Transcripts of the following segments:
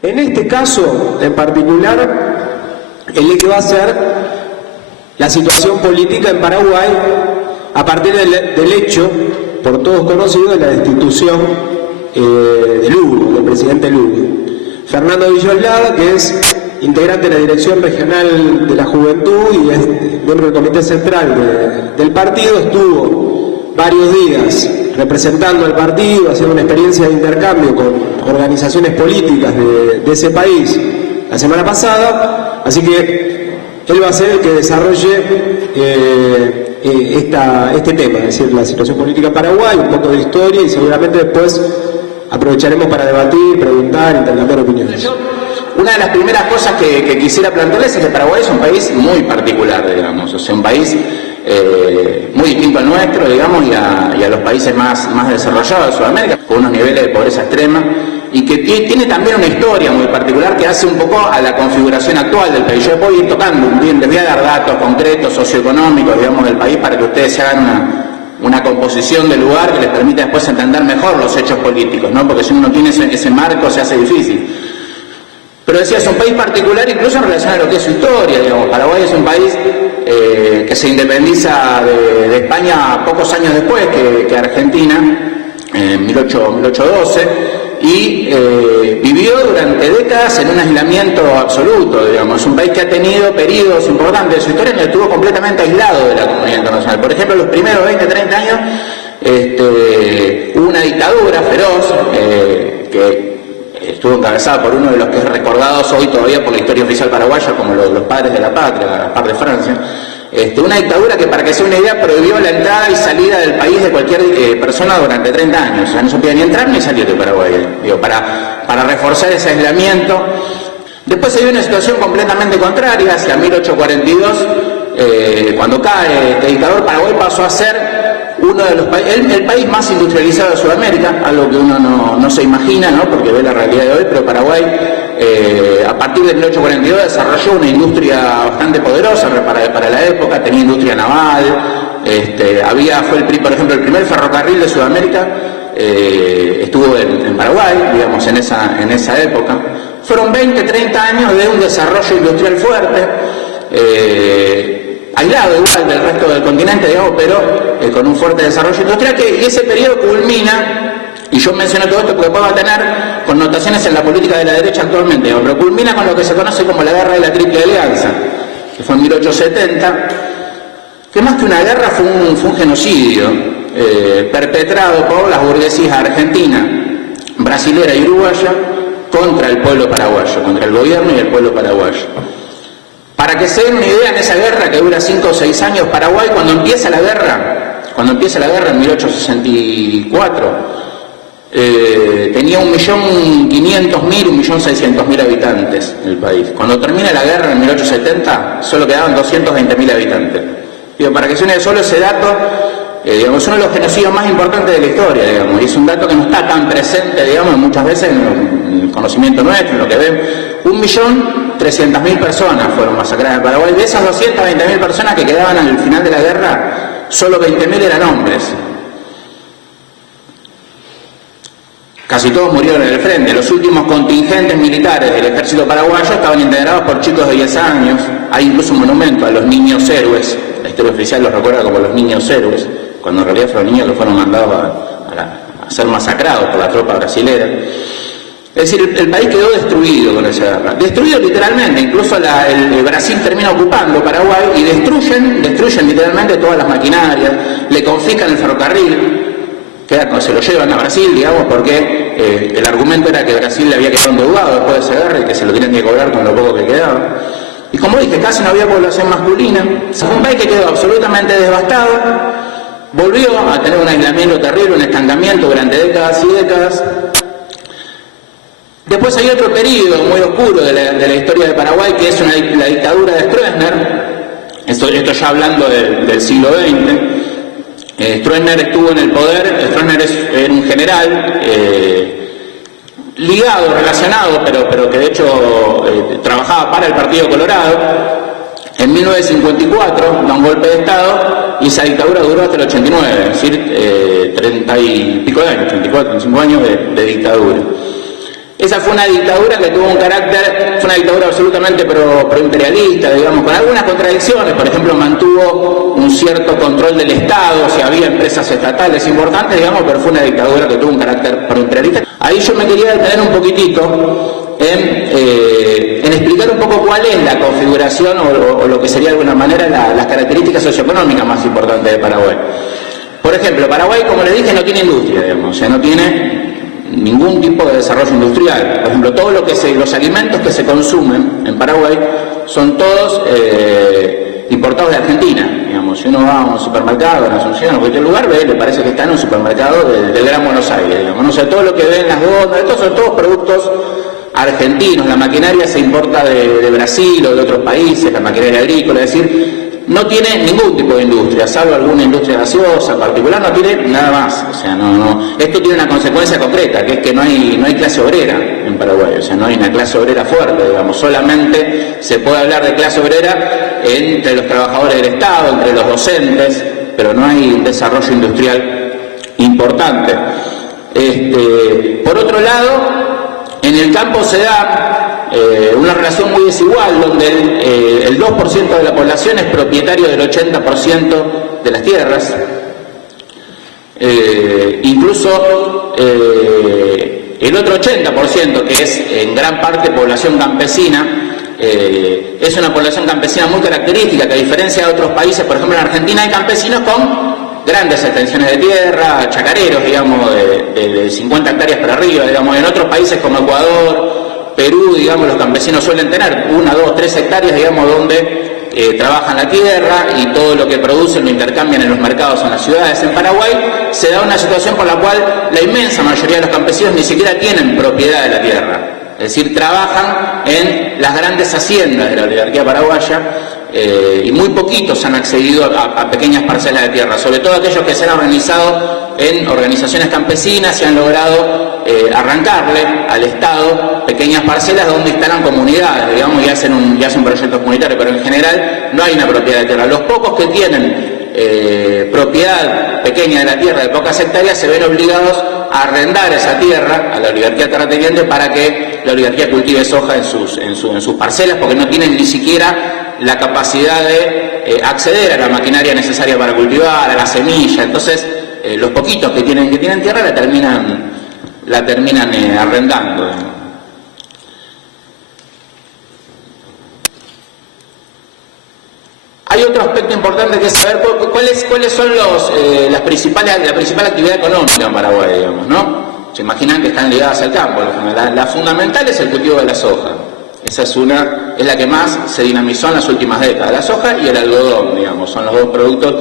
En este caso, en particular, el eje va a ser la situación política en Paraguay a partir del hecho, por todos conocido, de la destitución de Lugo, del presidente Lugo. Fernando Villoslada, que es integrante de la Dirección Regional de la Juventud y es miembro del Comité Central del partido, estuvo varios días representando al partido, haciendo una experiencia de intercambio con organizaciones políticas de ese país la semana pasada, así que él va a ser el que desarrolle este tema, es decir, la situación política en Paraguay, un poco de historia, y seguramente después aprovecharemos para debatir, preguntar, intercambiar opiniones. Una de las primeras cosas que quisiera plantearles es que Paraguay es un país muy particular, digamos, o sea, un país muy distinto al nuestro, digamos, y a los países más desarrollados de Sudamérica, con unos niveles de pobreza extrema, y que tiene también una historia muy particular que hace un poco a la configuración actual del país. Yo puedo ir tocando, les voy a dar datos concretos, socioeconómicos, digamos, del país para que ustedes se hagan una composición del lugar que les permita después entender mejor los hechos políticos, ¿no? Porque si uno no tiene ese marco se hace difícil. Pero decía, es un país particular incluso en relación a lo que es su historia, digamos. Paraguay es un país que se independiza de España pocos años después que Argentina, en 1812, y vivió durante décadas en un aislamiento absoluto, digamos. Es un país que ha tenido periodos importantes de su historia en el que estuvo completamente aislado de la comunidad internacional. Por ejemplo, los primeros 20, 30 años hubo una dictadura feroz que estuvo encabezada por uno de los que es recordados hoy todavía por la historia oficial paraguaya como los padres de la patria, a par de Francia. Una dictadura que, para que sea una idea, prohibió la entrada y salida del país de cualquier persona durante 30 años. O sea, no se podía ni entrar ni salir de Paraguay, digo, para reforzar ese aislamiento. Después se dio una situación completamente contraria, hacia 1842, cuando cae este dictador, Paraguay pasó a ser uno de los el país más industrializado de Sudamérica, algo que uno no se imagina, ¿no? Porque ve la realidad de hoy, pero Paraguay a partir de 1842 desarrolló una industria bastante poderosa para la época, tenía industria naval, fue por ejemplo el primer ferrocarril de Sudamérica, estuvo en Paraguay, digamos, en esa época. Fueron 20, 30 años de un desarrollo industrial fuerte, aislado igual del resto del continente, digamos, pero con un fuerte desarrollo industrial, y ese periodo culmina, y yo menciono todo esto porque puede tener connotaciones en la política de la derecha actualmente, digamos, pero culmina con lo que se conoce como la Guerra de la Triple Alianza, que fue en 1870, que más que una guerra fue un genocidio perpetrado por las burguesías argentina, brasilera y uruguaya contra el pueblo paraguayo, contra el gobierno y el pueblo paraguayo. Para que se den una idea, en esa guerra que dura 5 o 6 años, Paraguay, cuando empieza la guerra en 1864, tenía 1.500.000, 1.600.000 habitantes el país. Cuando termina la guerra en 1870, solo quedaban 220.000 habitantes. Digo, para que suene solo ese dato, digamos, es uno de los genocidios más importantes de la historia, digamos, y es un dato que no está tan presente, digamos, muchas veces en el conocimiento nuestro, en lo que ven. 1.300.000 personas fueron masacradas en Paraguay. De esas 220.000 personas que quedaban al final de la guerra, solo 20.000 eran hombres. Casi todos murieron en el frente. Los últimos contingentes militares del ejército paraguayo estaban integrados por chicos de 10 años. Hay incluso un monumento a los niños héroes. La historia oficial los recuerda como los niños héroes, cuando en realidad fueron niños que fueron mandados a ser masacrados por la tropa brasilera. Es decir, el país quedó destruido con esa guerra. Destruido literalmente. Incluso el Brasil termina ocupando Paraguay y destruyen literalmente todas las maquinarias, le confiscan el ferrocarril, se lo llevan a Brasil, digamos, porque el argumento era que Brasil le había quedado endeudado después de esa guerra y que se lo tenían que cobrar con lo poco que quedaba. Y como dije, casi no había población masculina. Fue un país que quedó absolutamente devastado, volvió a tener un aislamiento terrible, un estancamiento durante décadas y décadas. Después hay otro periodo muy oscuro de la historia de Paraguay, que es la dictadura de Stroessner. Esto ya hablando del siglo XX. Stroessner estuvo en el poder. Stroessner era un general ligado, relacionado, pero que de hecho trabajaba para el Partido Colorado. En 1954 da un golpe de Estado y esa dictadura duró hasta el 89, es decir, 30 y pico de años, 34, 35 años de dictadura. Esa fue una dictadura que tuvo un carácter, fue una dictadura absolutamente proimperialista, digamos, con algunas contradicciones. Por ejemplo, mantuvo un cierto control del Estado, o sea, había empresas estatales importantes, digamos, pero fue una dictadura que tuvo un carácter proimperialista. Ahí yo me quería detener un poquitito en explicar un poco cuál es la configuración o lo que sería de alguna manera las características socioeconómicas más importantes de Paraguay. Por ejemplo, Paraguay, como les dije, no tiene industria, digamos, o sea, no tiene ningún tipo de desarrollo industrial. Por ejemplo, todo los alimentos que se consumen en Paraguay son todos importados de Argentina. Digamos, si uno va a un supermercado en Asunción o en cualquier lugar, le parece que está en un supermercado del Gran Buenos Aires. Digamos, no sé, todo lo que ven las góndolas, estos son todos productos argentinos. La maquinaria se importa de Brasil o de otros países, la maquinaria agrícola, es decir, no tiene ningún tipo de industria, salvo alguna industria gaseosa en particular, no tiene nada más. O sea, esto tiene una consecuencia concreta, que es que no hay clase obrera en Paraguay, o sea, no hay una clase obrera fuerte, digamos, solamente se puede hablar de clase obrera entre los trabajadores del Estado, entre los docentes, pero no hay un desarrollo industrial importante. Por otro lado, en el campo se da una relación muy desigual, donde el 2% de la población es propietario del 80% de las tierras. Incluso el otro 80%, que es en gran parte población campesina, es una población campesina muy característica, que a diferencia de otros países, por ejemplo en Argentina hay campesinos con grandes extensiones de tierra, chacareros, digamos, de 50 hectáreas para arriba, digamos. En otros países como Ecuador, Perú, digamos, los campesinos suelen tener 1, 2, 3 hectáreas, digamos, donde trabajan la tierra y todo lo que producen lo intercambian en los mercados en las ciudades. En Paraguay se da una situación por la cual la inmensa mayoría de los campesinos ni siquiera tienen propiedad de la tierra. Es decir, trabajan en las grandes haciendas de la oligarquía paraguaya y muy poquitos han accedido a pequeñas parcelas de tierra, sobre todo aquellos que se han organizado en organizaciones campesinas y han logrado arrancarle al Estado pequeñas parcelas donde instalan comunidades, digamos, y hacen proyectos comunitarios, pero en general no hay una propiedad de tierra. Los pocos que tienen propiedad pequeña de la tierra, de pocas hectáreas, se ven obligados a arrendar esa tierra a la oligarquía terrateniente para que la oligarquía cultive soja en sus parcelas, porque no tienen ni siquiera la capacidad de acceder a la maquinaria necesaria para cultivar, a la semilla. Entonces los poquitos que tienen tierra la terminan arrendando. Hay otro aspecto importante que es saber cuáles son la principal actividad económica en Paraguay, digamos, ¿no? Se imaginan que están ligadas al campo. La fundamental es el cultivo de la soja. Esa es la que más se dinamizó en las últimas décadas. La soja y el algodón, digamos, son los dos productos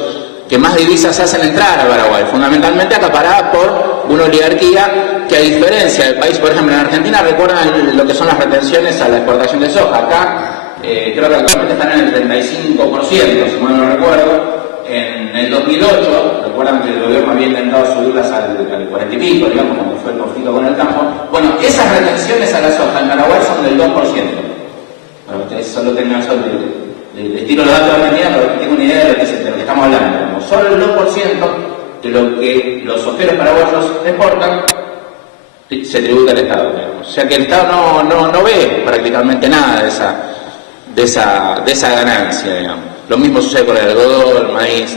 que más divisas hacen entrar a Paraguay, fundamentalmente acaparadas por una oligarquía que, a diferencia del país, por ejemplo en Argentina, recuerdan lo que son las retenciones a la exportación de soja. Acá creo que actualmente están en el 35%, si mal no recuerdo. En el 2008, recuerdan que el gobierno había intentado subirlas al 40 y pico, digamos, cuando fue el conflicto con el campo. Bueno, esas retenciones a la soja en Paraguay son del 2%. Para ustedes solo tengan les tiro los datos de Argentina, pero tengo una idea de lo que estamos hablando. Digamos. Solo el 2% de lo que los sojeros paraguayos exportan se tributa al Estado. Digamos. O sea que el Estado no ve prácticamente nada de esa ganancia, digamos. Lo mismo sucede con el algodón, el maíz.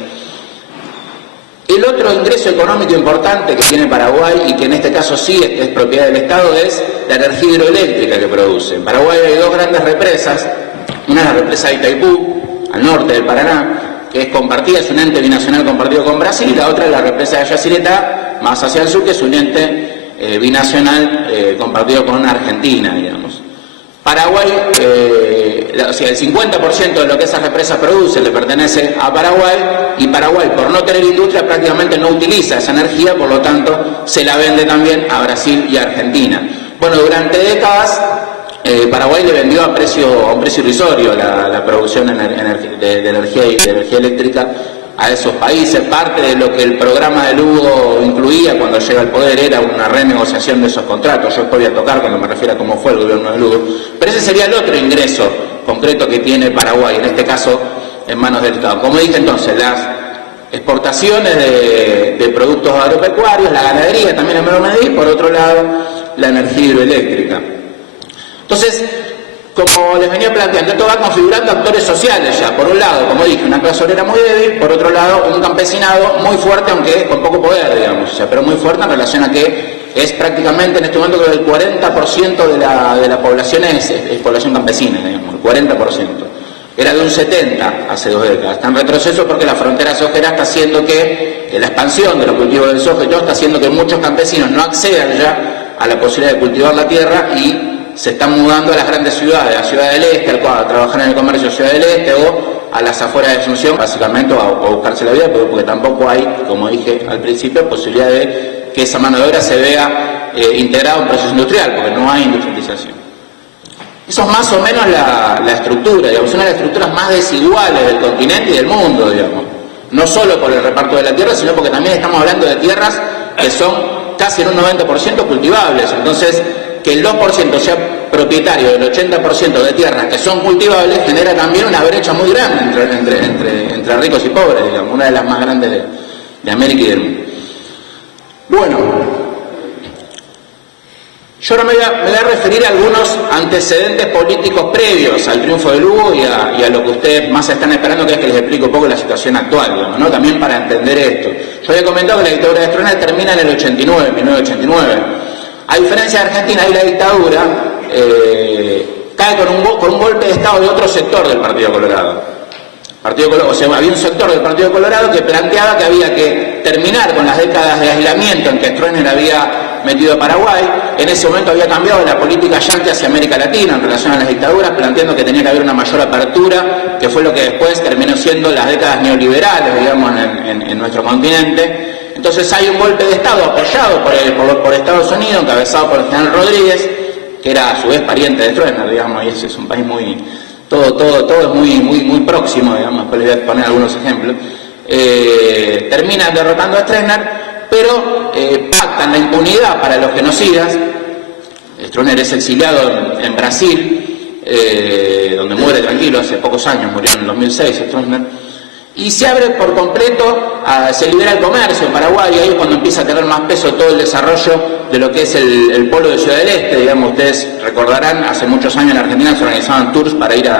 El otro ingreso económico importante que tiene Paraguay, y que en este caso sí es propiedad del Estado, es la energía hidroeléctrica que produce. En Paraguay hay dos grandes represas. Una es la represa de Itaipú, al norte del Paraná, que es compartida, es un ente binacional compartido con Brasil, y la otra es la represa de Yacyretá, más hacia el sur, que es un ente binacional compartido con Argentina, digamos. Paraguay, o sea, el 50% de lo que esa represa produce le pertenece a Paraguay, y Paraguay, por no tener industria, prácticamente no utiliza esa energía, por lo tanto se la vende también a Brasil y a Argentina. Bueno, durante décadas Paraguay le vendió a un precio irrisorio la producción de energía eléctrica a esos países. Parte de lo que el programa de Lugo incluía cuando llega al poder era una renegociación de esos contratos. Yo después voy a tocar cuando me refiero a cómo fue el gobierno de Lugo. Pero ese sería el otro ingreso concreto que tiene Paraguay, en este caso en manos del Estado. Como dije entonces, las exportaciones de productos agropecuarios, la ganadería también en menor medida, y por otro lado la energía hidroeléctrica. Entonces, como les venía planteando, esto va configurando actores sociales ya. Por un lado, como dije, una clase obrera muy débil, por otro lado, un campesinado muy fuerte, aunque con poco poder, digamos, pero muy fuerte en relación a que es prácticamente en este momento que el 40% de la población es población campesina, digamos, el 40%. Era de un 70% hace 2 décadas. Está en retroceso porque la frontera sojera está haciendo que la expansión de los cultivos del soja y todo está haciendo que muchos campesinos no accedan ya a la posibilidad de cultivar la tierra y se están mudando a las grandes ciudades, a Ciudad del Este, a trabajar en el comercio de Ciudad del Este o a las afueras de Asunción, básicamente a buscarse la vida, porque tampoco hay, como dije al principio, posibilidad de que esa mano de obra se vea integrada a un proceso industrial, porque no hay industrialización. Eso es más o menos la estructura, digamos, una de las estructuras más desiguales del continente y del mundo, digamos. No solo por el reparto de la tierra, sino porque también estamos hablando de tierras que son casi en un 90% cultivables. Entonces, que el 2% sea propietario del 80% de tierras que son cultivables genera también una brecha muy grande entre ricos y pobres, digamos, una de las más grandes de América y del mundo. Bueno, yo ahora me voy a referir a algunos antecedentes políticos previos al triunfo de Lugo y a lo que ustedes más están esperando, que es que les explique un poco la situación actual, digamos, ¿no? También para entender esto. Yo había comentado que la dictadura de Stroessner termina en el 89, 1989. A diferencia de Argentina, ahí la dictadura cae con un golpe de Estado de otro sector del Partido Colorado. O sea, había un sector del Partido Colorado que planteaba que había que terminar con las décadas de aislamiento en que Stroessner había metido a Paraguay. En ese momento había cambiado la política yanqui hacia América Latina en relación a las dictaduras, planteando que tenía que haber una mayor apertura, que fue lo que después terminó siendo las décadas neoliberales, digamos, en nuestro continente. Entonces hay un golpe de Estado apoyado por Estados Unidos, encabezado por el general Rodríguez, que era a su vez pariente de Stroessner, digamos, y ese es un país muy... Todo es muy próximo, digamos, después les voy a poner algunos ejemplos. Terminan derrotando a Stroessner, pero pactan la impunidad para los genocidas. Stroessner es exiliado en Brasil, donde muere tranquilo, hace pocos años, murió en el 2006 Stroessner. Y se abre por completo, se libera el comercio en Paraguay, y ahí es cuando empieza a tener más peso todo el desarrollo de lo que es el polo de Ciudad del Este. Digamos, ustedes recordarán, hace muchos años en Argentina se organizaban tours para ir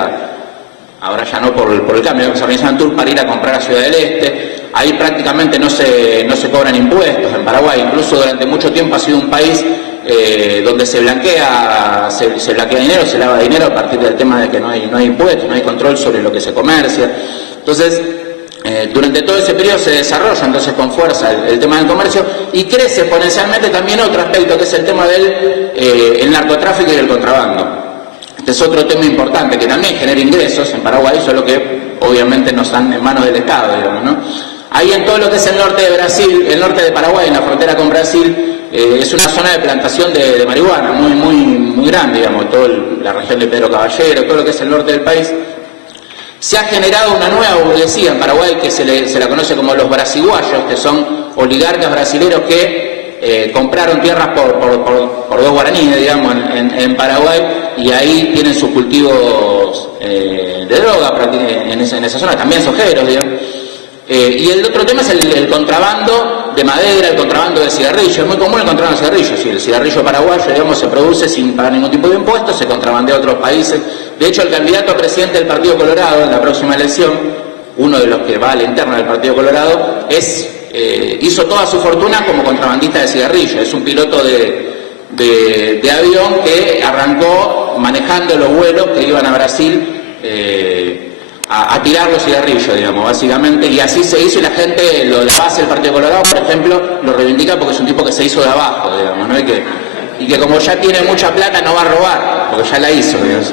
ahora ya no por el cambio, se organizaban tours para ir a comprar a Ciudad del Este. Ahí prácticamente no se cobran impuestos en Paraguay, incluso durante mucho tiempo ha sido un país donde se blanquea dinero, se lava dinero a partir del tema de que no hay impuestos, no hay control sobre lo que se comercia. Entonces, durante todo ese periodo se desarrolla entonces con fuerza el tema del comercio y crece exponencialmente también otro aspecto, que es el tema del narcotráfico y el contrabando. Este es otro tema importante que también genera ingresos en Paraguay, solo que obviamente no están en manos del Estado, digamos, ¿no? Ahí en todo lo que es el norte de Brasil, el norte de Paraguay, en la frontera con Brasil, es una zona de plantación de marihuana muy grande, digamos, toda la región de Pedro Caballero, todo lo que es el norte del país. Se ha generado una nueva burguesía en Paraguay que se la conoce como los brasiguayos, que son oligarcas brasileros que compraron tierras por 2 guaraníes, digamos, en Paraguay, y ahí tienen sus cultivos de droga en esa zona, también sojeros, digamos. Y el otro tema es el contrabando de madera, el contrabando de cigarrillos. Es muy común el contrabando de cigarrillos. Si el cigarrillo paraguayo, digamos, se produce sin pagar ningún tipo de impuestos, se contrabandea a otros países. De hecho, el candidato a presidente del Partido Colorado en la próxima elección, uno de los que va a la interna del Partido Colorado, hizo toda su fortuna como contrabandista de cigarrillos. Es un piloto de avión que arrancó manejando los vuelos que iban a Brasil a tirar los cigarrillos, digamos, básicamente, y así se hizo, y la gente, la base del Partido Colorado, por ejemplo, lo reivindica porque es un tipo que se hizo de abajo, digamos, ¿no? Y que como ya tiene mucha plata no va a robar, porque ya la hizo, digamos.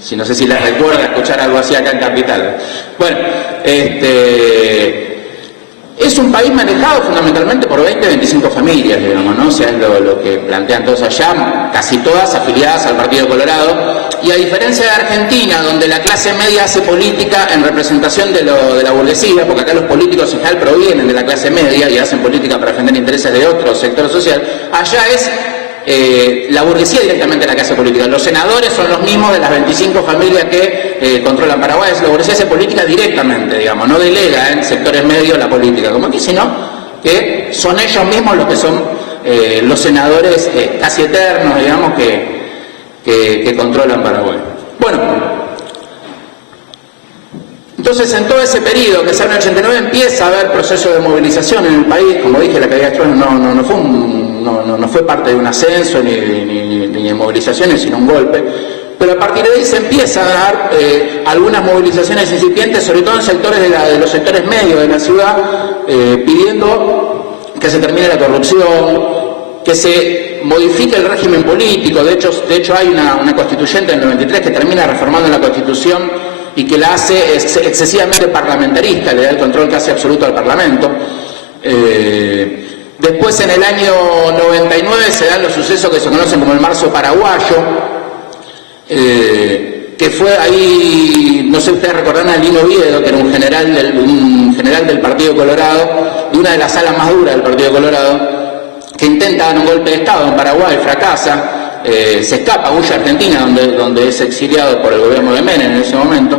Si no sé si les recuerda escuchar algo así acá en Capital. Bueno, es un país manejado fundamentalmente por 20-25 familias, digamos, ¿no? O sea, es lo que plantean todos allá, casi todas afiliadas al Partido Colorado. Y a diferencia de Argentina, donde la clase media hace política en representación de la burguesía, porque acá los políticos en general provienen de la clase media y hacen política para defender intereses de otro sector social, allá es la burguesía directamente la que hace política. Los senadores son los mismos de las 25 familias que controlan Paraguay. La burguesía hace política directamente, digamos, no delega en sectores medios la política, como aquí, sino que son ellos mismos los que son los senadores casi eternos, digamos, que controlan Paraguay. Bueno, entonces en todo ese periodo que sale en el 89 empieza a haber procesos de movilización en el país. Como dije, la caída de Stroessner no fue parte de un ascenso ni de movilizaciones, sino un golpe. Pero a partir de ahí se empieza a dar algunas movilizaciones incipientes, sobre todo en sectores de los sectores medios de la ciudad, pidiendo que se termine la corrupción, que se modifique el régimen político. De hecho hay una constituyente del 93 que termina reformando la Constitución y que la hace excesivamente parlamentarista, le da el control casi absoluto al Parlamento. Después, en el año 99, se dan los sucesos que se conocen como el Marzo Paraguayo, que fue ahí, no sé si ustedes recordarán a Lino Oviedo, que era un general del Partido Colorado, de una de las alas más duras del Partido Colorado, que intenta dar un golpe de Estado en Paraguay, fracasa. Se escapa, huye a Argentina, donde es exiliado por el gobierno de Menem en ese momento.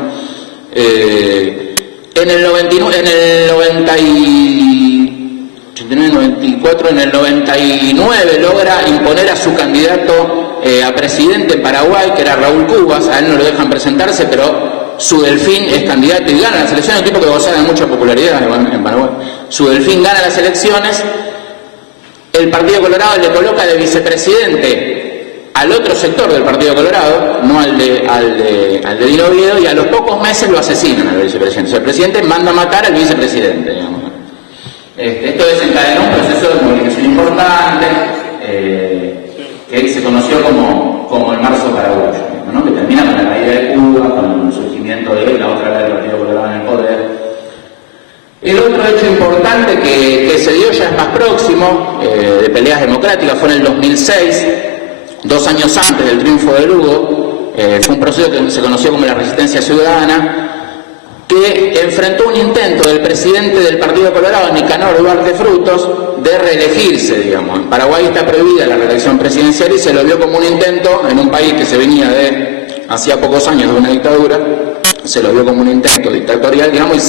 En el 99 logra imponer a su candidato a presidente en Paraguay, que era Raúl Cubas. A él no lo dejan presentarse, pero su Delfín es candidato y gana las elecciones, un tipo que gozaba de mucha popularidad en Paraguay. Su Delfín gana las elecciones. El Partido Colorado le coloca de vicepresidente al otro sector del Partido Colorado, no al de Lino Oviedo, y a los pocos meses lo asesinan al vicepresidente. O sea, el presidente manda a matar al vicepresidente, digamos. Esto desencadenó un proceso de movilización importante, que se conoció como el Marzo Paraguayo, ¿no? Que termina con la caída de Cuba, con el surgimiento de la otra vez del Partido Colorado en el poder. El otro hecho importante que se dio ya es más próximo, de peleas democráticas, fue en el 2006, 2 años antes del triunfo de Lugo. Fue un proceso que se conoció como la Resistencia Ciudadana, que enfrentó un intento del presidente del Partido Colorado, Nicanor Duarte Frutos, de reelegirse, digamos. En Paraguay está prohibida la reelección presidencial y se lo vio como un intento, en un país que se venía hacía pocos años de una dictadura, se lo vio como un intento dictatorial, digamos, y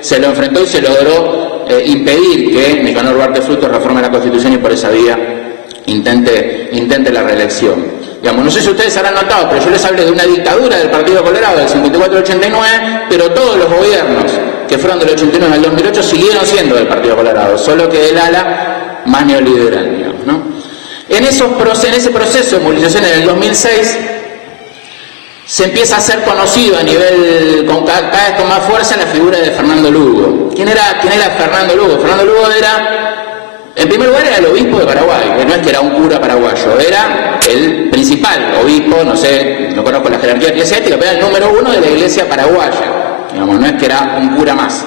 se lo enfrentó y se logró impedir que Nicanor Duarte Frutos reforme la Constitución y por esa vía intente la reelección. Digamos, no sé si ustedes habrán notado, pero yo les hablé de una dictadura del Partido Colorado del 54 al 89, pero todos los gobiernos que fueron del 89 al 2008 siguieron siendo del Partido Colorado, solo que del ala más neoliberal, digamos, ¿no? En ese proceso de movilización en el 2006 se empieza a ser conocido a nivel, cada vez con más fuerza, la figura de Fernando Lugo. ¿Quién era Fernando Lugo? Fernando Lugo en primer lugar, era el obispo de Paraguay, que no es que era un cura paraguayo, era el principal obispo, no sé, no conozco la jerarquía eclesiástica, pero era el número 1 de la iglesia paraguaya, digamos, no es que era un cura más.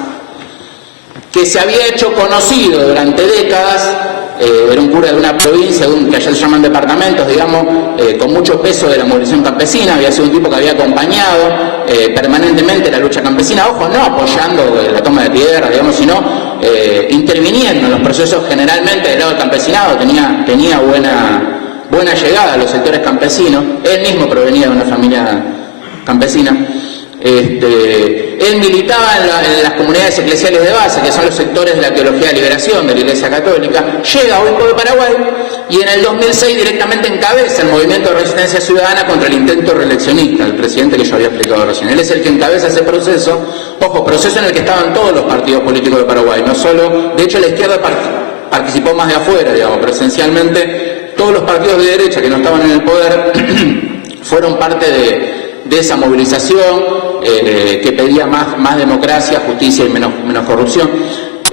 Que se había hecho conocido durante décadas, era un cura de una provincia, que allá se llaman departamentos, digamos, con mucho peso de la movilización campesina, había sido un tipo que había acompañado permanentemente la lucha campesina, ojo, no apoyando la toma de tierra, digamos, sino interviniendo en los procesos generalmente del lado del campesinado, tenía buena llegada a los sectores campesinos, él mismo provenía de una familia campesina. Él militaba en las comunidades eclesiales de base, que son los sectores de la teología de liberación de la Iglesia Católica, llega a obispo de Paraguay y en el 2006 directamente encabeza el movimiento de resistencia ciudadana contra el intento reeleccionista del presidente que yo había explicado recién. Él es el que encabeza ese proceso, ojo, proceso en el que estaban todos los partidos políticos de Paraguay, no solo, de hecho la izquierda participó más de afuera, digamos, pero esencialmente todos los partidos de derecha que no estaban en el poder fueron parte de esa movilización que pedía más democracia, justicia y menos corrupción.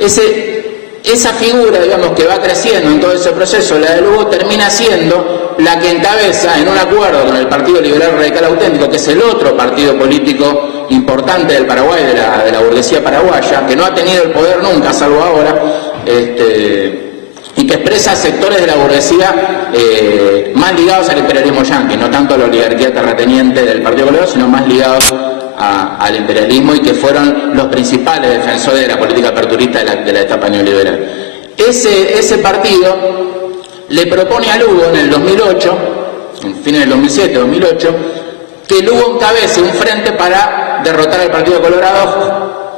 Esa figura, digamos, que va creciendo en todo ese proceso, la de Lugo, termina siendo la que encabeza en un acuerdo con el Partido Liberal Radical Auténtico, que es el otro partido político importante del Paraguay, de la burguesía paraguaya, que no ha tenido el poder nunca, salvo ahora, y que expresa sectores de la burguesía más ligados al imperialismo yanqui, no tanto a la oligarquía terrateniente del Partido Colorado, sino más ligados al imperialismo, y que fueron los principales defensores de la política aperturista de la etapa neoliberal. Ese partido le propone a Lugo en el 2008, en fines del 2007-2008, que Lugo encabece un frente para derrotar al Partido Colorado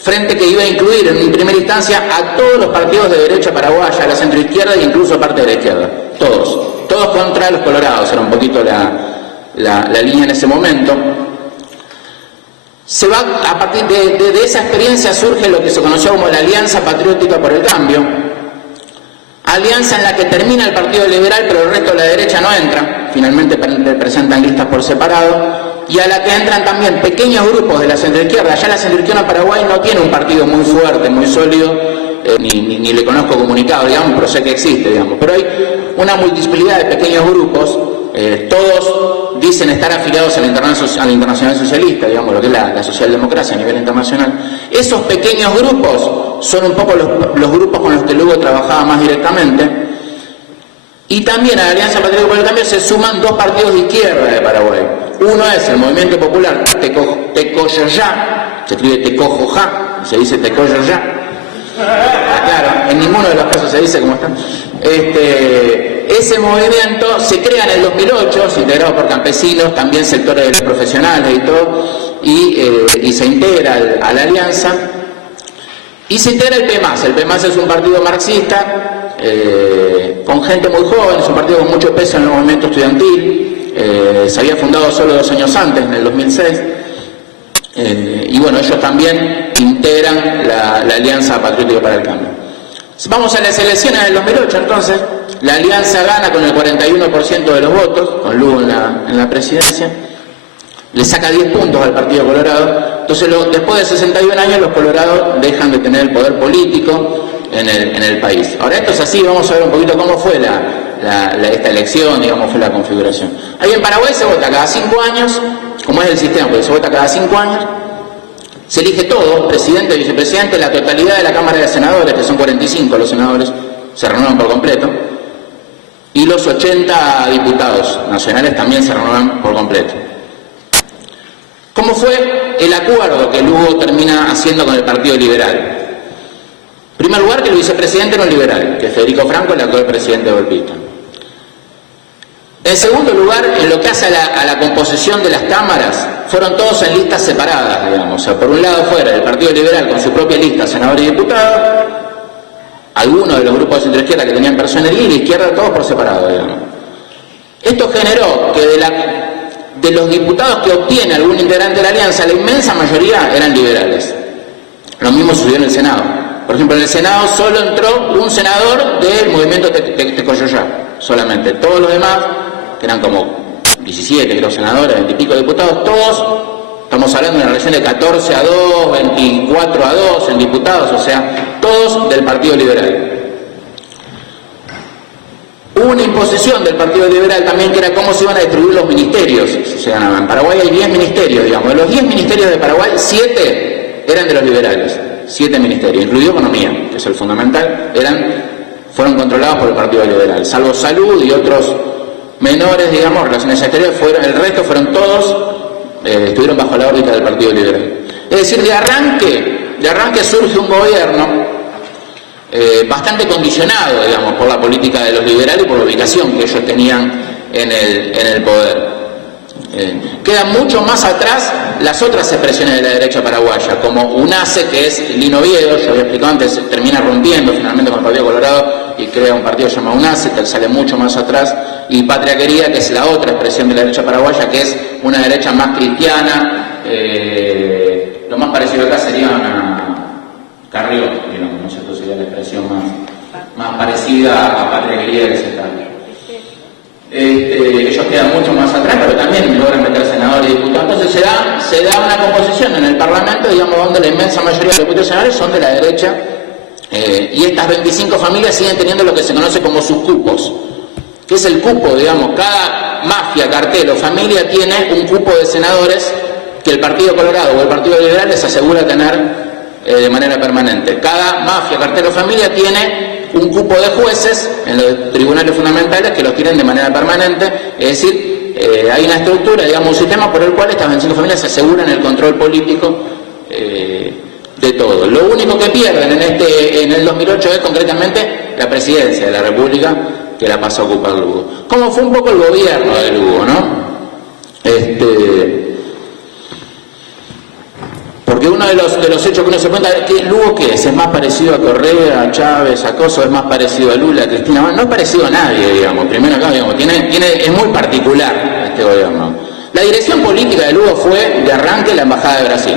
frente que iba a incluir en primera instancia a todos los partidos de derecha paraguaya, a la centroizquierda e incluso a parte de la izquierda, todos contra los colorados, era un poquito la línea en ese momento. Se va, a partir de esa experiencia surge lo que se conoció como la Alianza Patriótica por el Cambio, alianza en la que termina el Partido Liberal, pero el resto de la derecha no entra, finalmente presentan listas por separado, y a la que entran también pequeños grupos de la centroizquierda. Ya la centroizquierda Paraguay no tiene un partido muy fuerte, muy sólido, ni le conozco comunicado, digamos, pero sé que existe, digamos. Pero hay una multiplicidad de pequeños grupos, todos dicen estar afiliados a la Internacional Socialista, digamos, lo que es la socialdemocracia a nivel internacional. Esos pequeños grupos son un poco los grupos con los que Lugo trabajaba más directamente. Y también a la Alianza Patriótica por el Cambio se suman dos partidos de izquierda de Paraguay. Uno es el Movimiento Popular Tecoyoyá, se escribe Tecojojá, se dice Tecoyoyá. Claro, en ninguno de los casos se dice como está. Ese movimiento se crea en el 2008, integrado por campesinos, también sectores de los profesionales y todo, y se integra a la alianza. Y se integra el PMAS. El PMAS es un partido marxista, con gente muy joven, es un partido con mucho peso en el movimiento estudiantil, se había fundado solo 2 años antes, en el 2006, y bueno, ellos también integran la Alianza Patriótica para el Cambio. Vamos a las elecciones del 2008, entonces, la alianza gana con el 41% de los votos, con Lugo en la presidencia, le saca 10 puntos al Partido Colorado. Entonces, después de 61 años, los colorados dejan de tener el poder político en el país. Ahora, esto es así, vamos a ver un poquito cómo fue esta elección, digamos, fue la configuración. Ahí en Paraguay se vota cada 5 años, como es el sistema, porque se vota cada 5 años, se elige todo, presidente, vicepresidente, la totalidad de la Cámara de Senadores, que son 45 los senadores, se renuevan por completo, y los 80 diputados nacionales también se renuevan por completo. ¿Cómo fue el acuerdo que Lugo termina haciendo con el Partido Liberal? En primer lugar, que el vicepresidente era un liberal, que es Federico Franco, el actual presidente golpista. En segundo lugar, en lo que hace a la composición de las cámaras, fueron todos en listas separadas, digamos. O sea, por un lado fuera el Partido Liberal con su propia lista, senadores y diputados, algunos de los grupos de centroizquierda que tenían personería, y la izquierda todos por separado, digamos. Esto generó que de los diputados que obtiene algún integrante de la alianza, la inmensa mayoría eran liberales. Lo mismo sucedió en el Senado. Por ejemplo, en el Senado solo entró un senador del movimiento Tecoyoyá, solamente. Todos los demás, que eran como 17 creo senadores, 20 y pico diputados, todos, estamos hablando de una relación de 14-2, 24-2 en diputados, o sea, todos del Partido Liberal. Hubo una imposición del Partido Liberal también, que era cómo se iban a distribuir los ministerios. Se ganaban. En Paraguay hay 10 ministerios, digamos. De los 10 ministerios de Paraguay, 7 eran de los liberales. 7 ministerios, incluido Economía, que es el fundamental, fueron controlados por el Partido Liberal. Salvo Salud y otros menores, digamos, relaciones exteriores, el resto fueron todos, estuvieron bajo la órbita del Partido Liberal. Es decir, de arranque surge un gobierno bastante condicionado, digamos, por la política de los liberales y por la ubicación que ellos tenían en el poder. Quedan mucho más atrás las otras expresiones de la derecha paraguaya, como UNACE, que es Lino Oviedo, yo había explicado antes, termina rompiendo finalmente con el Partido Colorado y crea un partido llamado UNACE, que sale mucho más atrás, y Patria Querida, que es la otra expresión de la derecha paraguaya, que es una derecha más cristiana, lo más parecido acá sería una Carrió, digamos, ¿no es cierto? Sería la expresión más parecida a Patria Querida que se está. Ellos quedan mucho más atrás, pero también logran meter senadores y diputados. Entonces se da una composición en el Parlamento, digamos, donde la inmensa mayoría de los diputados y senadores son de la derecha, y estas 25 familias siguen teniendo lo que se conoce como sus cupos. ¿Qué es el cupo? Digamos, cada mafia, cartel o familia tiene un cupo de senadores que el Partido Colorado o el Partido Liberal les asegura tener de manera permanente. Cada mafia, cartel o familia tiene un cupo de jueces en los tribunales fundamentales que los tienen de manera permanente, es decir, hay una estructura, digamos, un sistema por el cual estas 25 familias aseguran el control político de todo. Lo único que pierden en el 2008 es concretamente la presidencia de la República, que la pasa a ocupar Lugo. ¿Cómo fue un poco el gobierno de Lugo, no? Porque uno de los hechos que uno se cuenta es que Lugo, ¿qué es? ¿Es más parecido a Correa, a Chávez, a Coso? ¿Es más parecido a Lula, a Cristina? No es parecido a nadie, digamos. Primero acá, digamos, es muy particular este gobierno. La dirección política de Lugo fue, de arranque, la Embajada de Brasil.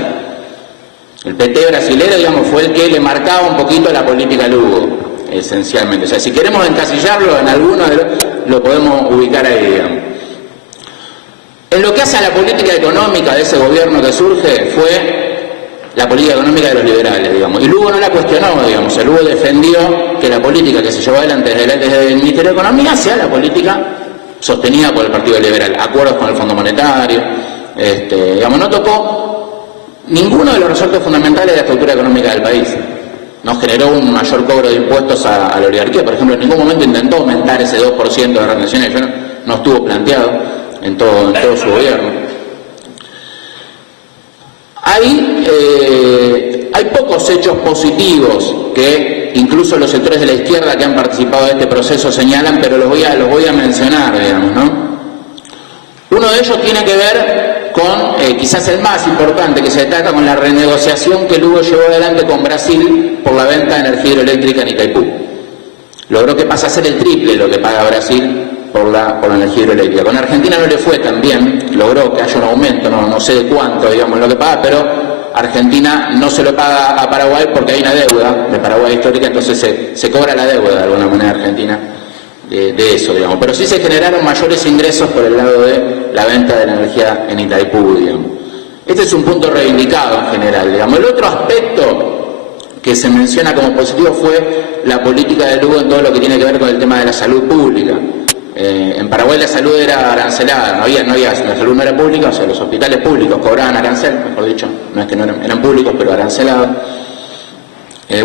El PT brasilero, digamos, fue el que le marcaba un poquito la política a Lugo, esencialmente. O sea, si queremos encasillarlo en alguno, lo podemos ubicar ahí, digamos. En lo que hace a la política económica de ese gobierno que surge, fue la política económica de los liberales, digamos. Y Lugo no la cuestionó, digamos. El Lugo defendió que la política que se llevó adelante desde el Ministerio de Economía sea la política sostenida por el Partido Liberal. Acuerdos con el Fondo Monetario, digamos, no tocó ninguno de los resortes fundamentales de la estructura económica del país. No generó un mayor cobro de impuestos a la oligarquía. Por ejemplo, en ningún momento intentó aumentar ese 2% de retenciones. No estuvo planteado en todo su gobierno. Hay pocos hechos positivos que incluso los sectores de la izquierda que han participado de este proceso señalan, pero los voy a mencionar, digamos, ¿no? Uno de ellos tiene que ver con, quizás el más importante, que se trata con la renegociación que Lugo llevó adelante con Brasil por la venta de energía hidroeléctrica en Itaipú. Logró que pase a ser el triple lo que paga Brasil por la energía hidroeléctrica. Con Argentina no le fue tan bien, logró que haya un aumento, no sé de cuánto, digamos, lo que paga, pero Argentina no se lo paga a Paraguay porque hay una deuda de Paraguay histórica, entonces se cobra la deuda de alguna manera Argentina de eso, digamos. Pero sí se generaron mayores ingresos por el lado de la venta de la energía en Itaipú, digamos. Este es un punto reivindicado en general, digamos. El otro aspecto que se menciona como positivo fue la política de Lugo en todo lo que tiene que ver con el tema de la salud pública. En Paraguay la salud era arancelada, la salud no era pública, o sea, los hospitales públicos cobraban arancel, mejor dicho, no es que no eran públicos, pero arancelados.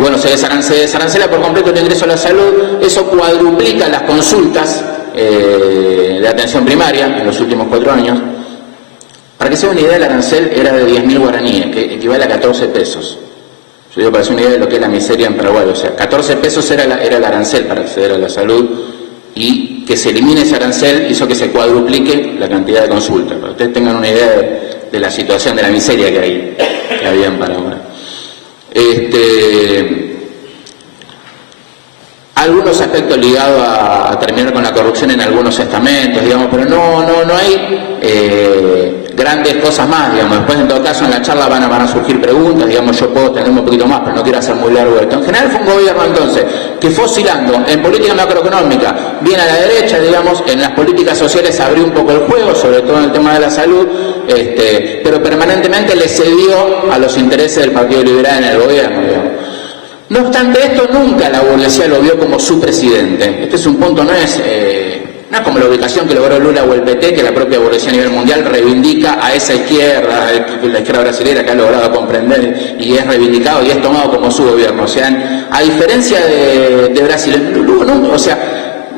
Bueno, se desarancela por completo el ingreso a la salud, eso cuadruplica las consultas de atención primaria en los últimos 4 años. Para que se den una idea, el arancel era de 10.000 guaraníes, que equivale a 14 pesos. Yo digo, para que se den una idea de lo que es la miseria en Paraguay, o sea, 14 pesos era el arancel para acceder a la salud, y que se elimine ese arancel hizo que se cuadruplique la cantidad de consultas, para que ustedes tengan una idea de la situación, de la miseria que había en Paraguay. Algunos aspectos ligados a terminar con la corrupción en algunos estamentos, digamos, pero no hay grandes cosas más, digamos. Después, en todo caso, en la charla van a surgir preguntas, digamos, yo puedo tener un poquito más, pero no quiero hacer muy largo esto. En general fue un gobierno, entonces, que fue oscilando en política macroeconómica, bien a la derecha, digamos, en las políticas sociales abrió un poco el juego, sobre todo en el tema de la salud, pero permanentemente le cedió a los intereses del Partido Liberal en el gobierno, digamos. No obstante esto, nunca la burguesía lo vio como su presidente. Este es un punto, no es como la ubicación que logró Lula o el PT, que la propia burguesía a nivel mundial reivindica a esa izquierda, la izquierda brasileña que ha logrado comprender y es reivindicado y es tomado como su gobierno. O sea, a diferencia de Brasil, Lula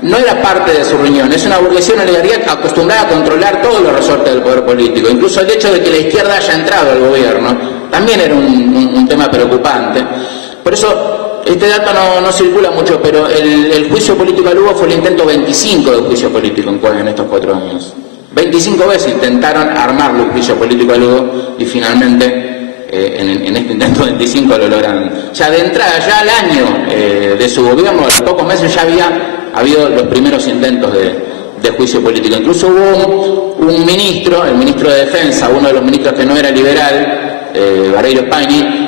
no era parte de su riñón, es una burguesía, una oligarquía acostumbrada a controlar todos los resortes del poder político. Incluso el hecho de que la izquierda haya entrado al gobierno también era un tema preocupante. Por eso, este dato no circula mucho, pero el juicio político a Lugo fue el intento 25 de juicio político en estos 4 años. 25 veces intentaron armarle un juicio político a Lugo y finalmente en este intento 25 lo lograron. Ya de entrada, ya al año de su gobierno, a pocos meses ya había habido los primeros intentos de juicio político. Incluso hubo un ministro, el ministro de Defensa, uno de los ministros que no era liberal, Vareiro Spaini,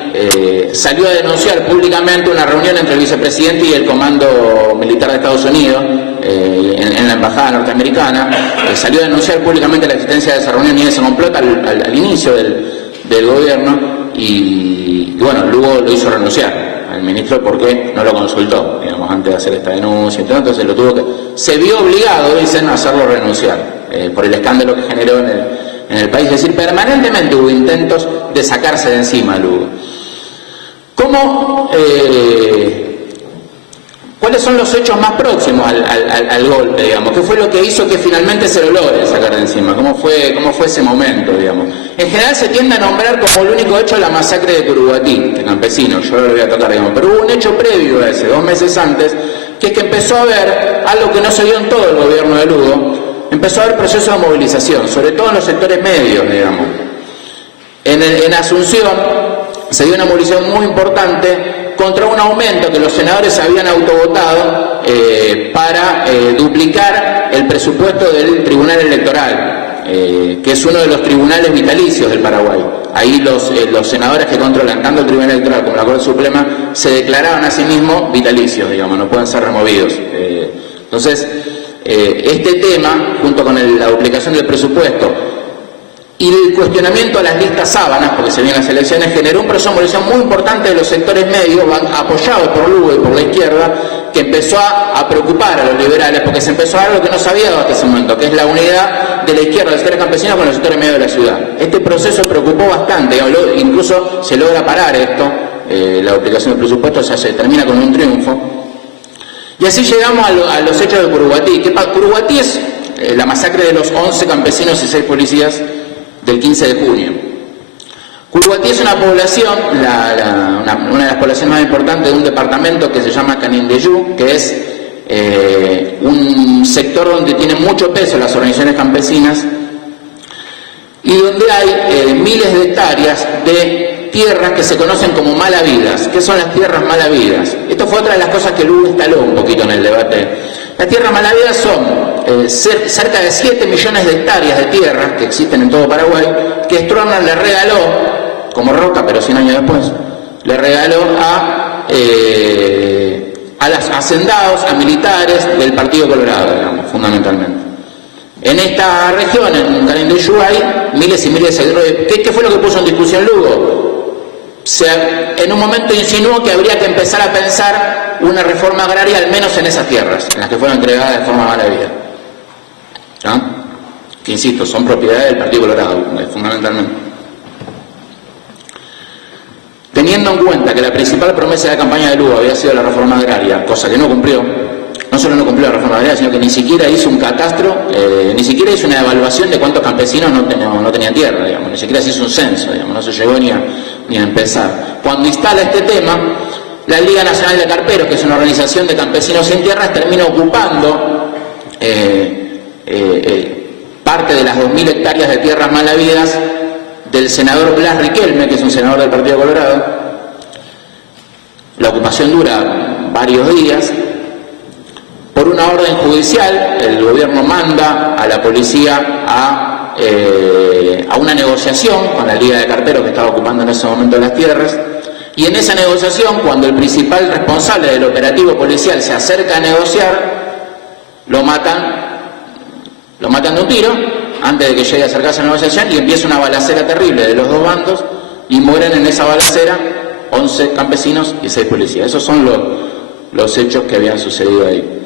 salió a denunciar públicamente una reunión entre el vicepresidente y el comando militar de Estados Unidos en la embajada norteamericana. Salió a denunciar públicamente la existencia de esa reunión y de ese complot al inicio del gobierno y bueno, Lugo lo hizo renunciar al ministro porque no lo consultó, digamos, antes de hacer esta denuncia, entonces se vio obligado, dicen, a hacerlo renunciar por el escándalo que generó en el país. Es decir, permanentemente hubo intentos de sacarse de encima a Lugo. ¿Cuáles son los hechos más próximos al golpe, digamos? ¿Qué fue lo que hizo que finalmente se lo logre sacar de encima? ¿Cómo fue ese momento, digamos? En general se tiende a nombrar como el único hecho la masacre de Curuguatí, de campesinos, yo lo voy a tocar, digamos, pero hubo un hecho previo a ese, 2 meses antes, que es que empezó a haber algo que no se dio en todo el gobierno de Lugo, empezó a haber procesos de movilización, sobre todo en los sectores medios, digamos. En Asunción, se dio una movilización muy importante contra un aumento que los senadores habían autovotado para duplicar el presupuesto del Tribunal Electoral, que es uno de los tribunales vitalicios del Paraguay. Ahí los senadores que controlan tanto el Tribunal Electoral como la Corte Suprema se declaraban a sí mismos vitalicios, digamos, no pueden ser removidos. Entonces, este tema, junto con la duplicación del presupuesto y el cuestionamiento a las listas sábanas, porque se vienen las elecciones, generó un proceso de movilización muy importante de los sectores medios, apoyados por Lugo y por la izquierda, que empezó a preocupar a los liberales, porque se empezó a dar lo que no se había dado hasta ese momento, que es la unidad de la izquierda, del sector campesino, con los sectores medios de la ciudad. Este proceso preocupó bastante, incluso se logra parar esto, la duplicación del presupuesto, o sea, se termina con un triunfo. Y así llegamos a los hechos de Curuguatí. Curuguatí es la masacre de los 11 campesinos y 6 policías del 15 de junio. Curuguatí es una población, una de las poblaciones más importantes de un departamento que se llama Canindeyú, que es un sector donde tienen mucho peso las organizaciones campesinas y donde hay miles de hectáreas de tierras que se conocen como malavidas. ¿Qué son las tierras malavidas? Esto fue otra de las cosas que Lugo instaló un poquito en el debate. Las tierras malavidas son cerca de 7 millones de hectáreas de tierras que existen en todo Paraguay, que Stroessner le regaló, como Roca, pero 100 años después, le regaló a los hacendados, a militares del Partido Colorado, digamos, fundamentalmente. En esta región, en Canindeyú, hay miles y miles de hectáreas. ¿Qué fue lo que puso en discusión Lugo? En un momento insinuó que habría que empezar a pensar una reforma agraria, al menos en esas tierras, en las que fueron entregadas de forma malavida. ¿No? Que insisto, son propiedades del Partido Colorado, fundamentalmente. Teniendo en cuenta que la principal promesa de la campaña de Lugo había sido la reforma agraria, cosa que no cumplió, no solo no cumplió la reforma agraria, sino que ni siquiera hizo un catastro, ni siquiera hizo una evaluación de cuántos campesinos no tenían tierra, digamos, ni siquiera se hizo un censo, digamos, no se llegó ni a empezar. Cuando instala este tema, la Liga Nacional de Carperos, que es una organización de campesinos sin tierras, termina ocupando parte de las 2.000 hectáreas de tierras malavidas del senador Blas Riquelme, que es un senador del Partido Colorado. La ocupación dura varios días. Por una orden judicial, el gobierno manda a la policía a una negociación con la Liga de Carperos que estaba ocupando en ese momento las tierras, y en esa negociación, cuando el principal responsable del operativo policial se acerca a negociar, lo matan de un tiro antes de que llegue a acercarse a la negociación, y empieza una balacera terrible de los dos bandos, y mueren en esa balacera 11 campesinos y 6 policías. Esos son los hechos que habían sucedido ahí.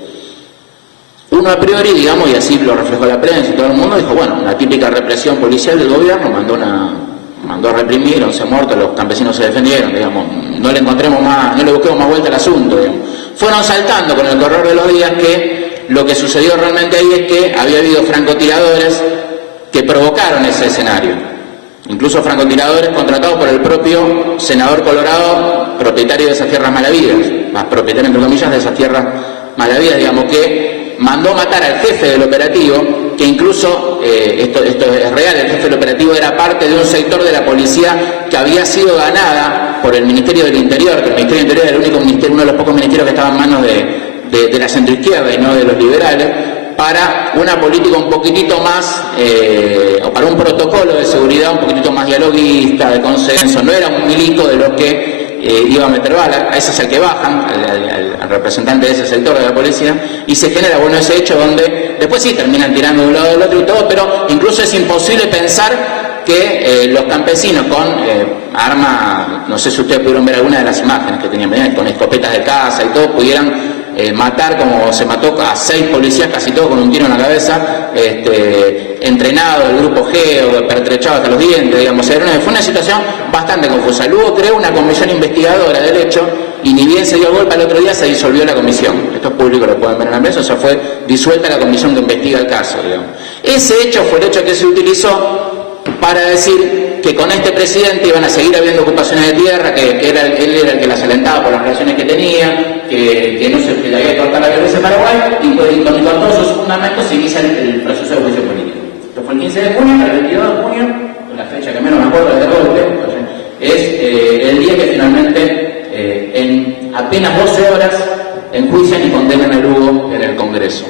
Uno a priori, digamos, y así lo reflejó la prensa y todo el mundo, dijo, bueno, una típica represión policial del gobierno, mandó a reprimir, 11 muertos, los campesinos se defendieron, digamos, no le busquemos más vuelta al asunto, digamos. Fueron saltando con el correr de los días que lo que sucedió realmente ahí es que había habido francotiradores que provocaron ese escenario, incluso francotiradores contratados por el propio senador Colorado, propietario de esas tierras malavidas, más propietario entre comillas de esas tierras malavidas, digamos, que mandó matar al jefe del operativo, que incluso, esto es real, el jefe del operativo era parte de un sector de la policía que había sido ganada por el Ministerio del Interior, que el Ministerio del Interior era el único ministerio, uno de los pocos ministerios que estaba en manos de la centroizquierda y no de los liberales, para una política un poquitito más, o para un protocolo de seguridad un poquitito más dialoguista, de consenso. No era un milico de los que iba a meter bala, a ese es el que bajan, al representante de ese sector de la policía, y se genera, bueno, ese hecho donde después sí terminan tirando de un lado del otro y todo, pero incluso es imposible pensar que los campesinos con armas, no sé si ustedes pudieron ver alguna de las imágenes que tenían, con escopetas de caza y todo, pudieran matar, como se mató a 6 policías, casi todos con un tiro en la cabeza, entrenado el grupo G, pertrechado hasta los dientes, digamos. Fue una situación bastante confusa. Luego creó una comisión investigadora del hecho, y ni bien se dio el golpe, al otro día se disolvió la comisión. Esto es público, lo pueden ver en la prensa, o sea, fue disuelta la comisión que investiga el caso, digamos. Ese hecho fue el hecho que se utilizó para decir que con este presidente iban a seguir habiendo ocupaciones de tierra, que él era el que las alentaba por las relaciones que tenía, que no se que había que cortar la violencia en Paraguay, y con todos esos fundamentos se inicia el proceso de juicio político. Esto fue el 15 de junio, el 22 de junio, la fecha que menos me acuerdo del golpe, es el apenas 12 horas enjuician y condenan a Lugo en el Congreso.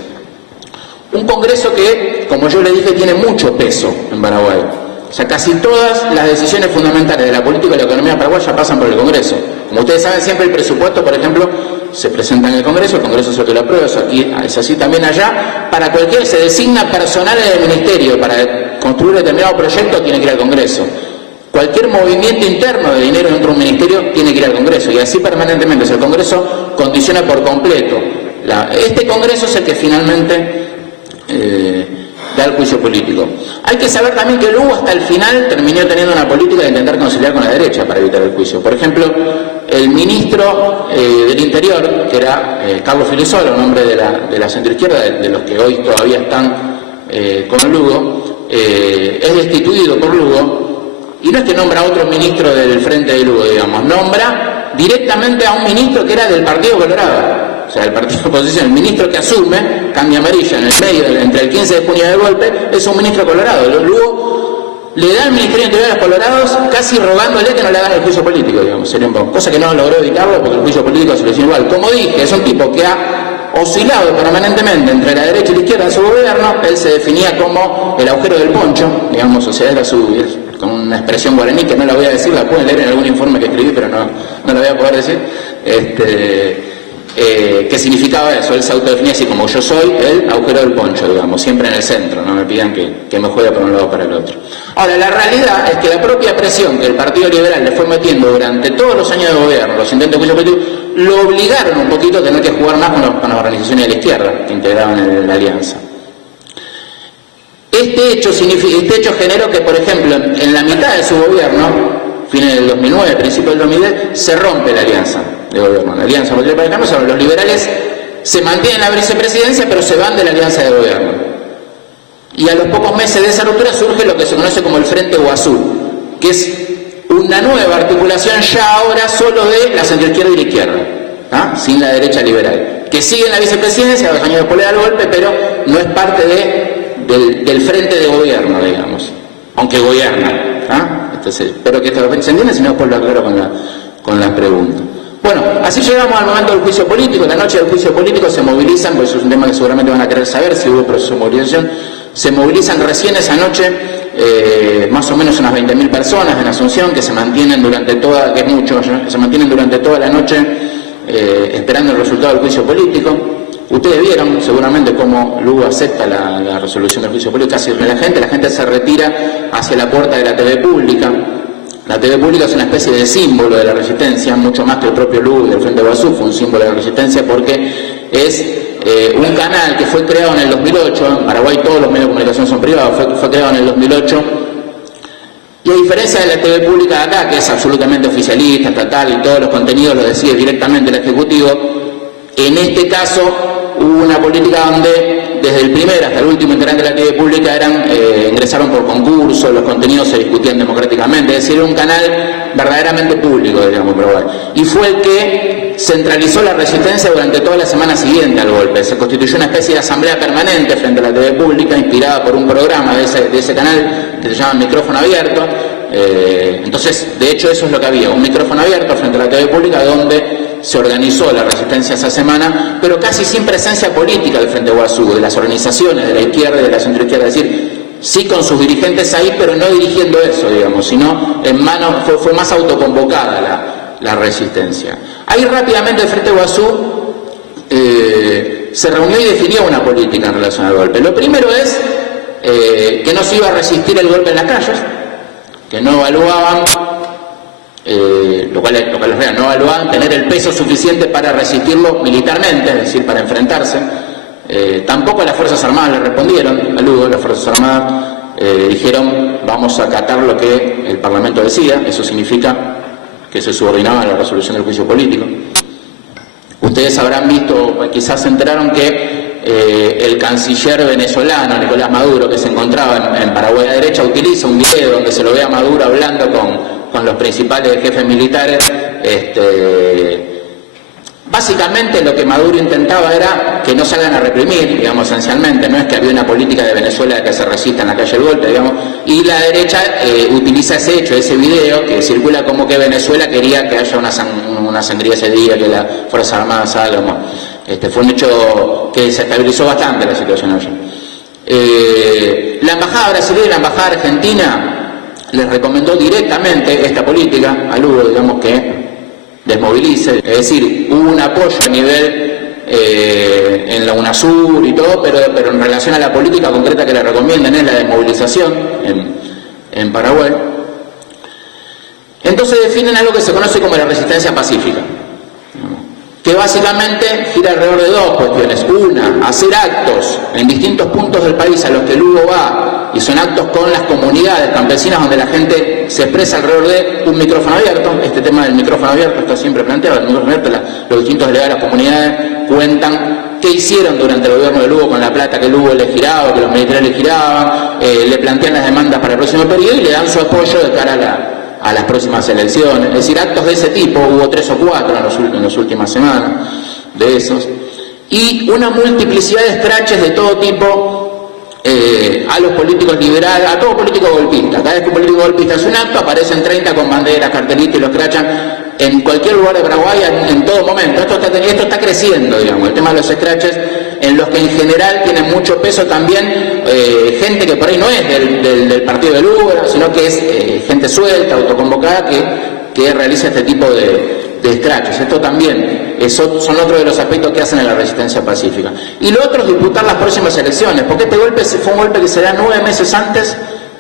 Un Congreso que, como yo le dije, tiene mucho peso en Paraguay. O sea, casi todas las decisiones fundamentales de la política y la economía paraguaya pasan por el Congreso. Como ustedes saben, siempre el presupuesto, por ejemplo, se presenta en el Congreso es el que lo aprueba, eso aquí es así también allá. Para cualquier, se designa personal en el Ministerio, para construir determinado proyecto tiene que ir al Congreso. Cualquier movimiento interno de dinero dentro de un ministerio tiene que ir al Congreso, y así permanentemente. El Congreso condiciona por completo. Este Congreso es el que finalmente da el juicio político. Hay que saber también que Lugo hasta el final terminó teniendo una política de intentar conciliar con la derecha para evitar el juicio. Por ejemplo, el ministro del Interior, que era Carlos Filisolo, un hombre de la centroizquierda, de los que hoy todavía están con Lugo, es destituido por Lugo, y no es que nombra a otro ministro del frente de Lugo, digamos, nombra directamente a un ministro que era del Partido Colorado. O sea, el partido de oposición, el ministro que asume, cambia amarilla en el medio, entre el 15 de junio y el golpe, es un ministro colorado. Luego le da al Ministerio de Interior a los colorados casi rogándole que no le hagan el juicio político, digamos, cosa que no logró evitarlo porque el juicio político se lo hizo igual. Como dije, es un tipo que ha oscilado permanentemente entre la derecha y la izquierda en su gobierno. Él se definía como el agujero del poncho, digamos, o sea, era con una expresión guaraní que no la voy a decir, la pueden leer en algún informe que escribí, pero no la voy a poder decir. ¿Qué significaba eso? Él se autodefinía así como: yo soy el agujero del poncho, digamos, siempre en el centro, no me pidan que me juegue por un lado o para el otro. Ahora, la realidad es que la propia presión que el Partido Liberal le fue metiendo durante todos los años de gobierno, los intentos de juicio político, lo obligaron un poquito a tener que jugar más con las organizaciones de la izquierda que integraban en la alianza. Este hecho generó que, por ejemplo, en la mitad de su gobierno, fines del 2009, principios del 2010, se rompe la alianza de gobierno. La alianza Popular para el los liberales se mantienen en la vicepresidencia, pero se van de la alianza de gobierno. Y a los pocos meses de esa ruptura surge lo que se conoce como el Frente Guazú, que es una nueva articulación ya ahora solo de la centroizquierda y la izquierda, sin la derecha liberal, que sigue en la vicepresidencia 2 años después del golpe, pero no es parte del frente de gobierno, digamos, aunque gobierna. Entonces, espero que esto se entienda, si no después lo aclaro con las preguntas. Bueno, así llegamos al momento del juicio político. La noche del juicio político se movilizan, pues eso es un tema que seguramente van a querer saber si hubo proceso de movilización. Se movilizan recién esa noche más o menos unas 20.000 personas en Asunción, que se mantienen durante toda, que es mucho, que se mantienen durante toda la noche esperando el resultado del juicio político. Ustedes vieron seguramente cómo Lugo acepta la resolución del juicio político, casi la gente se retira hacia la puerta de la TV pública. La TV pública es una especie de símbolo de la resistencia, mucho más que el propio Lugo y el Frente Guazú, fue un símbolo de la resistencia porque es un canal que fue creado en el 2008, en Paraguay todos los medios de comunicación son privados, fue creado en el 2008, y a diferencia de la TV pública de acá, que es absolutamente oficialista, estatal, y todos los contenidos los decide directamente el Ejecutivo, en este caso hubo una política donde desde el primer hasta el último integrante de la TV pública ingresaron por concurso, los contenidos se discutían democráticamente, es decir, era un canal verdaderamente público, digamos, Paraguay. Y fue el que centralizó la resistencia durante toda la semana siguiente al golpe. Se constituyó una especie de asamblea permanente frente a la TV pública, inspirada por un programa de ese canal que se llama Micrófono Abierto. Entonces, de hecho, eso es lo que había, un micrófono abierto frente a la TV pública donde se organizó la resistencia esa semana, pero casi sin presencia política del Frente Guazú, de las organizaciones de la izquierda y de la centroizquierda, es decir, sí con sus dirigentes ahí, pero no dirigiendo eso, digamos, sino en mano, fue más autoconvocada la resistencia. Ahí rápidamente el Frente Guazú se reunió y definió una política en relación al golpe. Lo primero es que no se iba a resistir el golpe en las calles, que no evaluaban, lo cual es real, no evaluaban tener el peso suficiente para resistirlo militarmente, es decir, para enfrentarse. Tampoco las Fuerzas Armadas le respondieron a Lugo. Las Fuerzas Armadas dijeron: vamos a acatar lo que el Parlamento decía. Eso significa que se subordinaba a la resolución del juicio político. Ustedes habrán visto, quizás se enteraron que el canciller venezolano Nicolás Maduro, que se encontraba en Paraguay a derecha, utiliza un video donde se lo ve a Maduro hablando con los principales jefes militares. Básicamente lo que Maduro intentaba era que no salgan a reprimir, digamos, esencialmente. No es que había una política de Venezuela de que se resista en la calle el golpe, digamos, y la derecha utiliza ese hecho, ese video que circula como que Venezuela quería que haya una una sangría ese día, que las Fuerzas Armadas salgan. Fue un hecho que se estabilizó bastante la situación allí. La embajada brasileña y la embajada argentina les recomendó directamente esta política a Lugo, digamos, que desmovilice, es decir, hubo un apoyo a nivel en la UNASUR y todo, pero en relación a la política concreta que le recomiendan es la desmovilización en Paraguay. Entonces definen algo que se conoce como la resistencia pacífica, que básicamente gira alrededor de dos cuestiones. Una, hacer actos en distintos puntos del país a los que Lugo va, y son actos con las comunidades campesinas donde la gente se expresa alrededor de un micrófono abierto. Este tema del micrófono abierto está siempre planteado. El micrófono abierto, los distintos delegados de las comunidades cuentan qué hicieron durante el gobierno de Lugo con la plata que Lugo le giraba, que los militares le giraban, le plantean las demandas para el próximo periodo y le dan su apoyo de cara a las próximas elecciones. Es decir, actos de ese tipo, hubo 3 o 4 en las últimas semanas de esos, y una multiplicidad de escraches de todo tipo a los políticos liberales, a todo político golpista. Cada vez que un político golpista hace un acto, aparecen 30 con banderas, cartelitos y lo escrachan en cualquier lugar de Paraguay en todo momento. Esto está creciendo, digamos, el tema de los escraches, en los que en general tienen mucho peso también gente que por ahí no es del partido de Lugo, sino que es gente suelta, autoconvocada, que realiza este tipo de escraches. Esto también son otro de los aspectos que hacen en la resistencia pacífica. Y lo otro es disputar las próximas elecciones, porque este golpe fue un golpe que se da 9 meses antes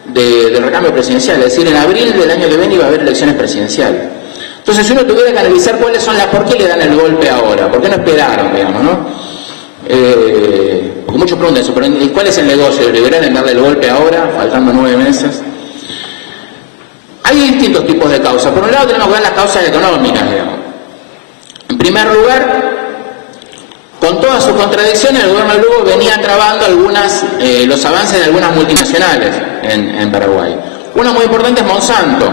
del recambio presidencial, es decir, en abril del año que viene iba a haber elecciones presidenciales. Entonces, si uno tuviera que analizar cuáles son por qué le dan el golpe ahora, por qué no esperaron, digamos, ¿no? Porque muchos preguntan eso, pero ¿cuál es el negocio liberal en darle el golpe ahora, faltando 9 meses? Hay distintos tipos de causas. Por un lado tenemos que ver las causas económicas, digamos. En primer lugar, con todas sus contradicciones, el gobierno de Lugo venía trabando los avances de algunas multinacionales en Paraguay. Una muy importante es Monsanto.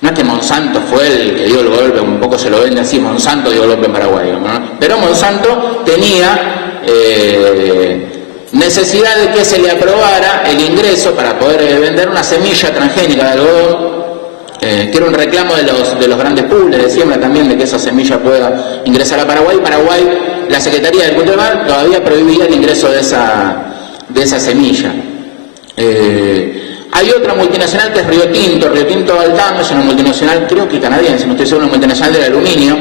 No es que Monsanto fue el que dio el golpe, un poco se lo vende así, Monsanto dio el golpe en Paraguay, ¿no? Pero Monsanto tenía necesidad de que se le aprobara el ingreso para poder vender una semilla transgénica de algodón, que era un reclamo de los grandes pools de siembra también, de que esa semilla pueda ingresar a Paraguay. Paraguay, la Secretaría de Cultura todavía prohibía el ingreso de esa semilla. Hay otra multinacional que es Río Tinto Altam, es una multinacional, creo que canadiense, no estoy seguro, una multinacional del aluminio,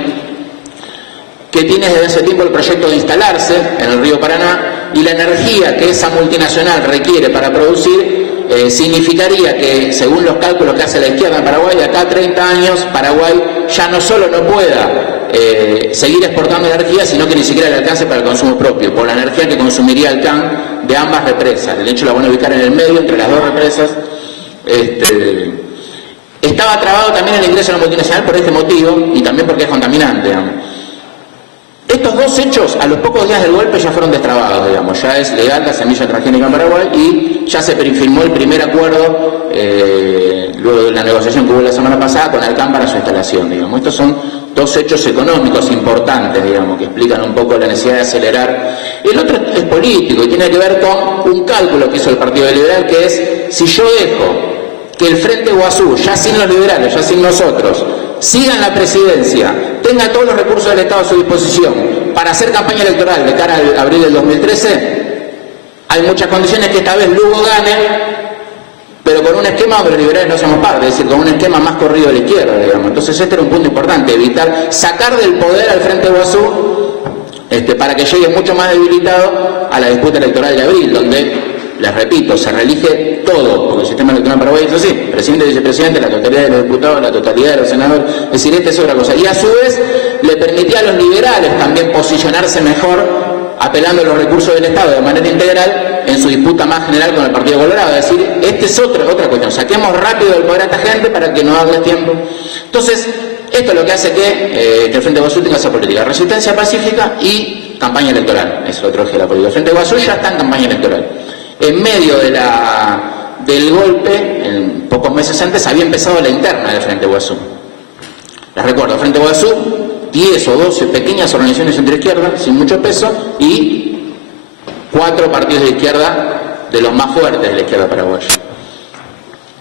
que tiene desde hace tiempo el proyecto de instalarse en el río Paraná, y la energía que esa multinacional requiere para producir significaría que, según los cálculos que hace la izquierda en Paraguay, de acá a 30 años Paraguay ya no solo no pueda seguir exportando energía, sino que ni siquiera le alcance para el consumo propio, por la energía que consumiría el CAN de ambas represas. De hecho, la van a ubicar en el medio, entre las dos represas. Estaba trabado también el ingreso a la multinacional por este motivo, y también porque es contaminante, digamos. Estos dos hechos, a los pocos días del golpe, ya fueron destrabados, digamos. Ya es legal la semilla transgénica en Paraguay y ya se firmó el primer acuerdo, luego de la negociación que hubo la semana pasada, con Alcán para su instalación, digamos. Estos son dos hechos económicos importantes, digamos, que explican un poco la necesidad de acelerar. El otro es político y tiene que ver con un cálculo que hizo el Partido Liberal, que es, si yo dejo que el Frente Guazú, ya sin los liberales, ya sin nosotros, siga en la presidencia, tenga todos los recursos del Estado a su disposición para hacer campaña electoral de cara al abril del 2013, hay muchas condiciones que esta vez Lugo gane, pero con un esquema donde los liberales no somos parte, es decir, con un esquema más corrido de la izquierda, digamos. Entonces este era un punto importante, evitar, sacar del poder al Frente Guazú, para que llegue mucho más debilitado a la disputa electoral de abril, donde, les repito, se reelige todo, porque el sistema electoral paraguayo es así, presidente y vicepresidente, la totalidad de los diputados, la totalidad de los senadores, es decir, esta es otra cosa. Y a su vez le permitía a los liberales también posicionarse mejor, apelando a los recursos del Estado de manera integral en su disputa más general con el Partido Colorado. Es decir, esta es otra cuestión, saquemos rápido del poder a esta gente para que no haga tiempo. Entonces, esto es lo que hace que el Frente Guazú tenga esa política, resistencia pacífica y campaña electoral, es lo otro eje de la política. El Frente Guazú ya está en campaña electoral. En medio del golpe, en pocos meses antes, había empezado la interna del Frente Guazú. Les recuerdo, el Frente Guazú, 10 o 12 pequeñas organizaciones centro-izquierda, sin mucho peso, y 4 partidos de izquierda de los más fuertes de la izquierda paraguaya.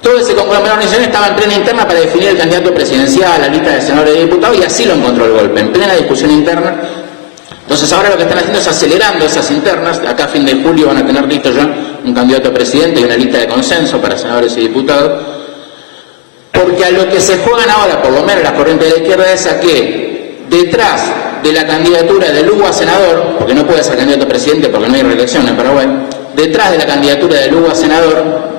Todo ese conglomerado organizacional estaba en plena interna para definir el candidato presidencial, la lista de senadores y diputados, y así lo encontró el golpe, en plena discusión interna. Entonces ahora lo que están haciendo es acelerando esas internas. Acá a fin de julio van a tener listo ya un candidato a presidente y una lista de consenso para senadores y diputados, porque a lo que se juegan ahora, por lo menos las corrientes de la izquierda, es a que detrás de la candidatura de Lugo a senador, porque no puede ser candidato a presidente porque no hay reelección en Paraguay, detrás de la candidatura de Lugo a senador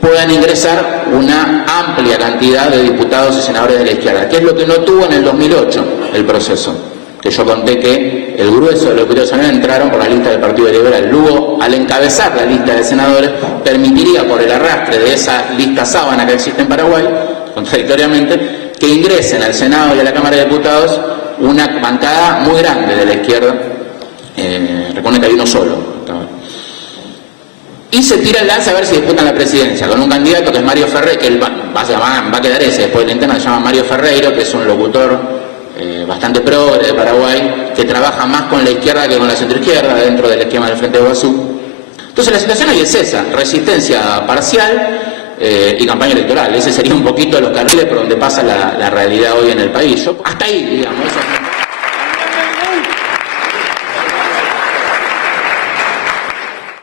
puedan ingresar una amplia cantidad de diputados y senadores de la izquierda, que es lo que no tuvo en el 2008 el proceso, que yo conté que el grueso de los diputados senadores entraron por la lista del Partido Liberal. Lugo, al encabezar la lista de senadores, permitiría por el arrastre de esa lista sábana que existe en Paraguay, contradictoriamente, que ingresen al Senado y a la Cámara de Diputados una bancada muy grande de la izquierda. Recuerden que hay uno solo. Y se tira el lance a ver si disputan la presidencia con un candidato que es Mario Ferreiro, que va a quedar ese, después de la interna se llama Mario Ferreiro, que es un locutor bastante progre de Paraguay, que trabaja más con la izquierda que con la centroizquierda dentro del esquema del Frente de Iguazú. Entonces la situación ahí es esa: resistencia parcial y campaña electoral. Ese sería un poquito los carriles por donde pasa la realidad hoy en el país. Hasta ahí, digamos.